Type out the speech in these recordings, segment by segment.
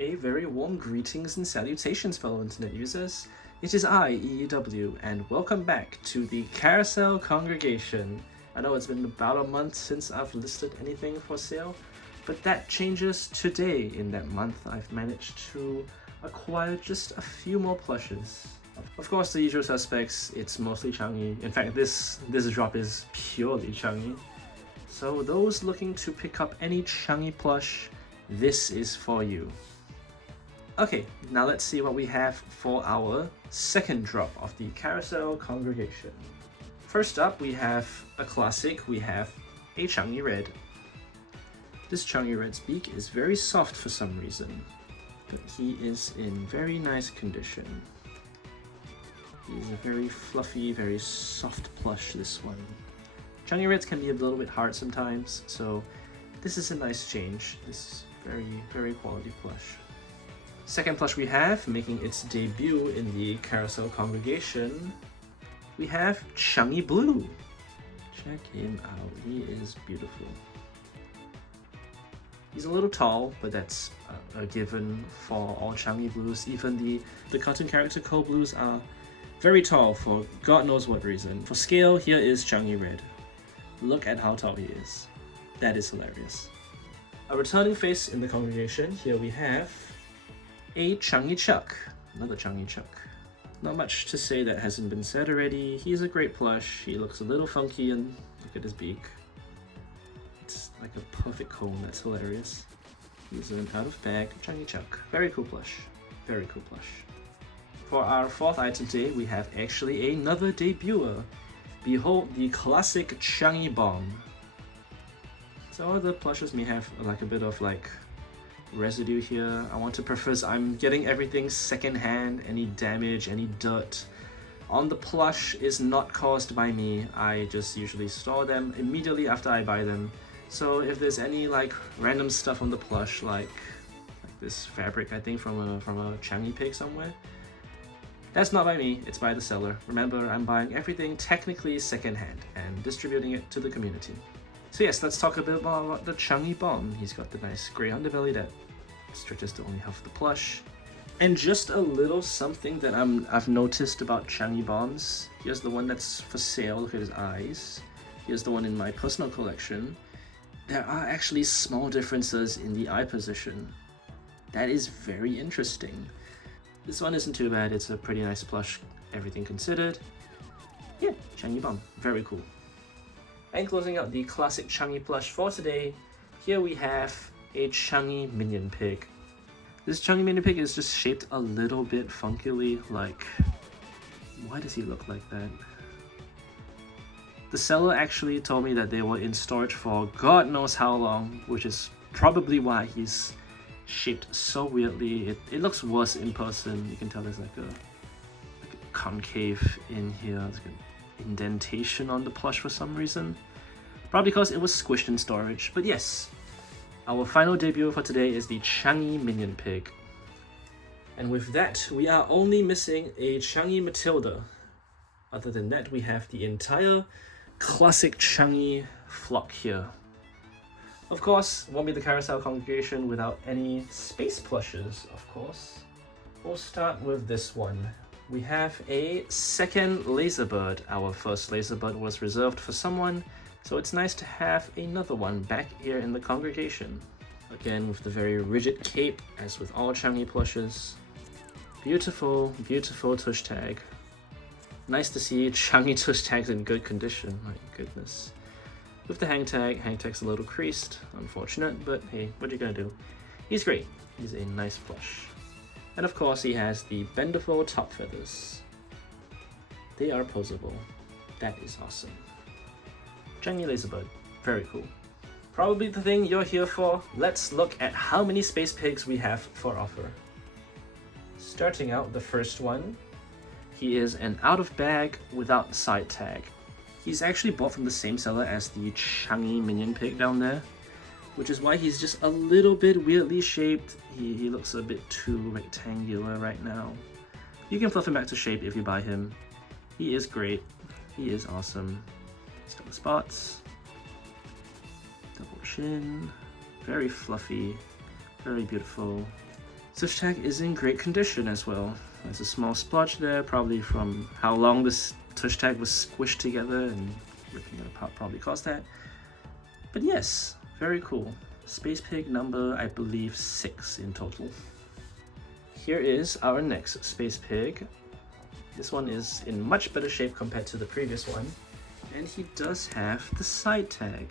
A very warm greetings and salutations, fellow internet users. It is I, EEW, and welcome back to the Carousel Congregation. I know it's been about a month since I've listed anything for sale, but that changes today. In that month, I've managed to acquire just a few more plushes. Of course, the usual suspects, it's mostly Changi. In fact, this drop is purely Changi. So those looking to pick up any Changi plush, this is for you. Okay, now let's see what we have for our second drop of the Carousel Congregation. First up, we have a classic. We have a Changi Red. This Changi Red's beak is very soft for some reason, but he is in very nice condition. He's a very fluffy, very soft plush, this one. Changi Reds can be a little bit hard sometimes, so this is a nice change. This is very quality plush. Second plush we have, making its debut in the Carousel Congregation, we have Changi Blue. Check him out, he is beautiful. He's a little tall, but that's a given for all Changi Blues. Even the cartoon character Code Blues are very tall for God knows what reason. For scale, here is Changi Red. Look at how tall he is. That is hilarious. A returning face in the congregation, here we have a Changi Chuck. Another Changi Chuck. Not much to say that hasn't been said already. He's a great plush. He looks a little funky and look at his beak. It's like a perfect cone, that's hilarious. He's an out of bag Changi Chuck. Very cool plush. Very cool plush. For our fourth item today, we have actually another debuter. Behold the classic Changi Bomb. So the plushes may have like a bit of like residue here. I want to preface I'm getting everything secondhand. Any damage, any dirt on the plush is not caused by me. I just usually store them immediately after I buy them. So if there's any like random stuff on the plush, like this fabric I think from a Changi pig somewhere, that's not by me, it's by the seller. Remember, I'm buying everything technically secondhand and distributing it to the community. So yes, let's talk a bit more about the Changi Bomb. He's got the nice grey underbelly that stretches to only half the plush. And just a little something that I've noticed about Changi Bombs. Here's the one that's for sale, look at his eyes. Here's the one in my personal collection. There are actually small differences in the eye position. That is very interesting. This one isn't too bad, it's a pretty nice plush, everything considered. Yeah, Changi Bomb, very cool. And closing out the classic Changi plush for today, here we have a Changi Minion Pig. This Changi Minion Pig is just shaped a little bit funkily, like, why does he look like that? The seller actually told me that they were in storage for God knows how long, which is probably why he's shaped so weirdly. It looks worse in person. You can tell there's like a concave in here. There's like an indentation on the plush for some reason. Probably because it was squished in storage. But yes, our final debut for today is the Changi Minion Pig. And with that, we are only missing a Changi Matilda. Other than that, we have the entire classic Changi flock here. Of course, won't be the Carousel Congregation without any space plushes, of course. We'll start with this one. We have a second Laserbird. Our first Laserbird was reserved for someone, so it's nice to have another one back here in the congregation. Again, with the very rigid cape, as with all Changi plushes. Beautiful, beautiful tush tag. Nice to see Changi tush tags in good condition, my goodness. With the hang tag's a little creased, unfortunate, but hey, what are you gonna do? He's great, he's a nice plush. And of course he has the bendable top feathers. They are posable, that is awesome. Changi Laserbird, very cool. Probably the thing you're here for, let's look at how many space pigs we have for offer. Starting out the first one, he is an out of bag without side tag. He's actually bought from the same seller as the Changi Minion Pig down there, which is why he's just a little bit weirdly shaped. He looks a bit too rectangular right now. You can fluff him back to shape if you buy him. He is great. He is awesome. He's got the spots. Double chin. Very fluffy. Very beautiful. Tush tag is in great condition as well. There's a small splotch there, probably from how long this tush tag was squished together, and ripping it apart probably caused that. But yes, very cool. Space Pig number, I believe, 6 in total. Here is our next Space Pig. This one is in much better shape compared to the previous one. And he does have the side tag.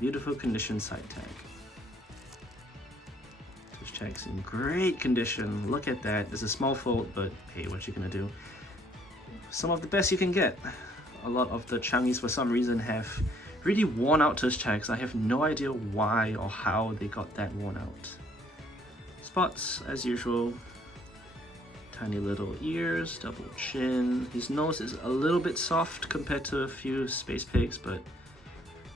Beautiful condition side tag. Tush tag's in great condition. Look at that. There's a small fold, but hey, what you gonna do? Some of the best you can get. A lot of the Changis for some reason have really worn out tush tags. I have no idea why or how they got that worn out. Spots as usual. Tiny little ears, double chin. His nose is a little bit soft compared to a few Space Pigs, but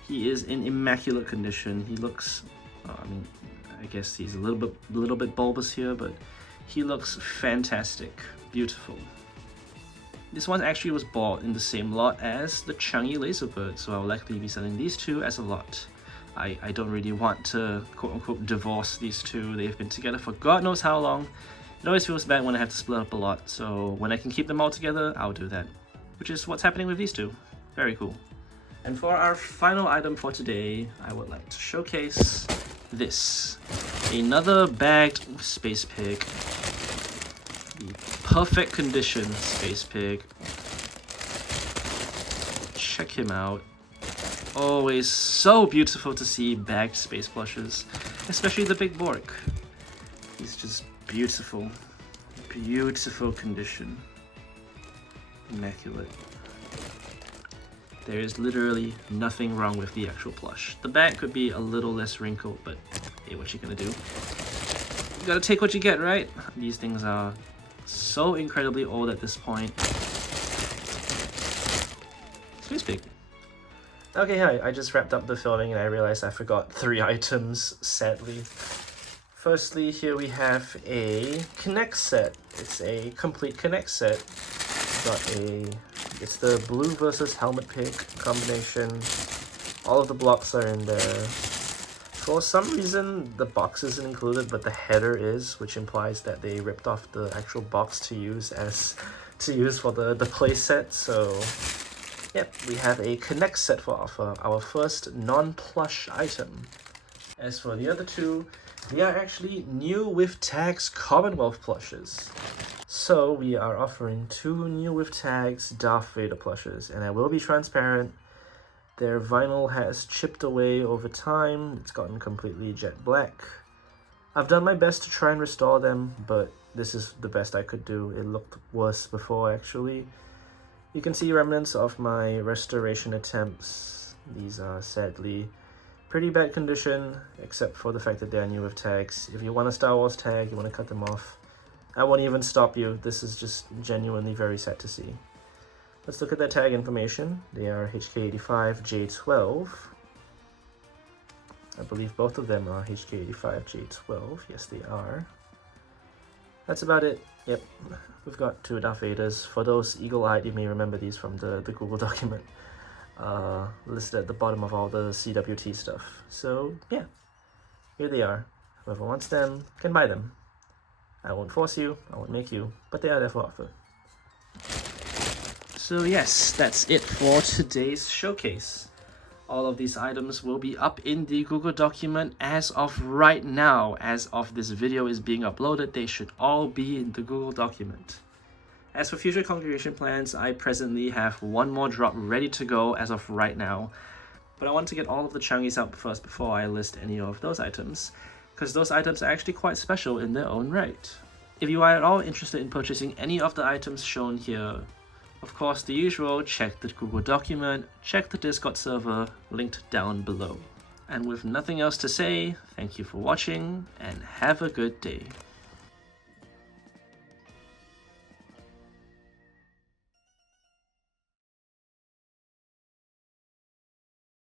he is in immaculate condition. He looks, I guess he's a little bit bulbous here, but he looks fantastic, beautiful. This one actually was bought in the same lot as the Changi Laserbird, so I'll likely be selling these two as a lot. I don't really want to quote-unquote divorce these two. They've been together for God knows how long. It always feels bad when I have to split up a lot, so when I can keep them all together, I'll do that. Which is what's happening with these two. Very cool. And for our final item for today, I would like to showcase this. Another bagged Space Pig. The perfect condition Space Pig. Check him out. Always so beautiful to see bagged space plushes, especially the big Bork. He's just beautiful. Beautiful condition. Immaculate. There is literally nothing wrong with the actual plush. The back could be a little less wrinkled, but hey, what you gonna do? You gotta take what you get, right? These things are so incredibly old at this point. Space Pig. Okay, hi, I just wrapped up the filming and I realized I forgot 3 items, sadly. Firstly, here we have a Connect set. It's a complete Connect set. It's the blue versus helmet pig combination. All of the blocks are in there. For some reason, the box isn't included, but the header is, which implies that they ripped off the actual box to use for the play set. So, yep, we have a Connect set for offer, our first non-plush item. As for the other two, they are actually new with tags Commonwealth plushes. So we are offering 2 new with tags Darth Vader plushes, and I will be transparent. Their vinyl has chipped away over time. It's gotten completely jet black. I've done my best to try and restore them, but this is the best I could do. It looked worse before, actually. You can see remnants of my restoration attempts. These are sadly pretty bad condition, except for the fact that they are new with tags. If you want a Star Wars tag, you want to cut them off, I won't even stop you. This is just genuinely very sad to see. Let's look at their tag information. They are HK85 J12. I believe both of them are HK85 J12. Yes, they are. That's about it. Yep, we've got 2 Darth Vaders. For those eagle-eyed, you may remember these from the Google document. Listed at the bottom of all the CWT stuff. So yeah, here they are. Whoever wants them can buy them. I won't force you, I won't make you, but they are there for offer. So yes, that's it for today's showcase. All of these items will be up in the Google document as of right now. As of this video is being uploaded, they should all be in the Google document. As for future congregation plans, I presently have 1 more drop ready to go as of right now. But I want to get all of the Changis out first before I list any of those items, because those items are actually quite special in their own right. If you are at all interested in purchasing any of the items shown here, of course the usual, check the Google document, check the Discord server, linked down below. And with nothing else to say, thank you for watching and have a good day.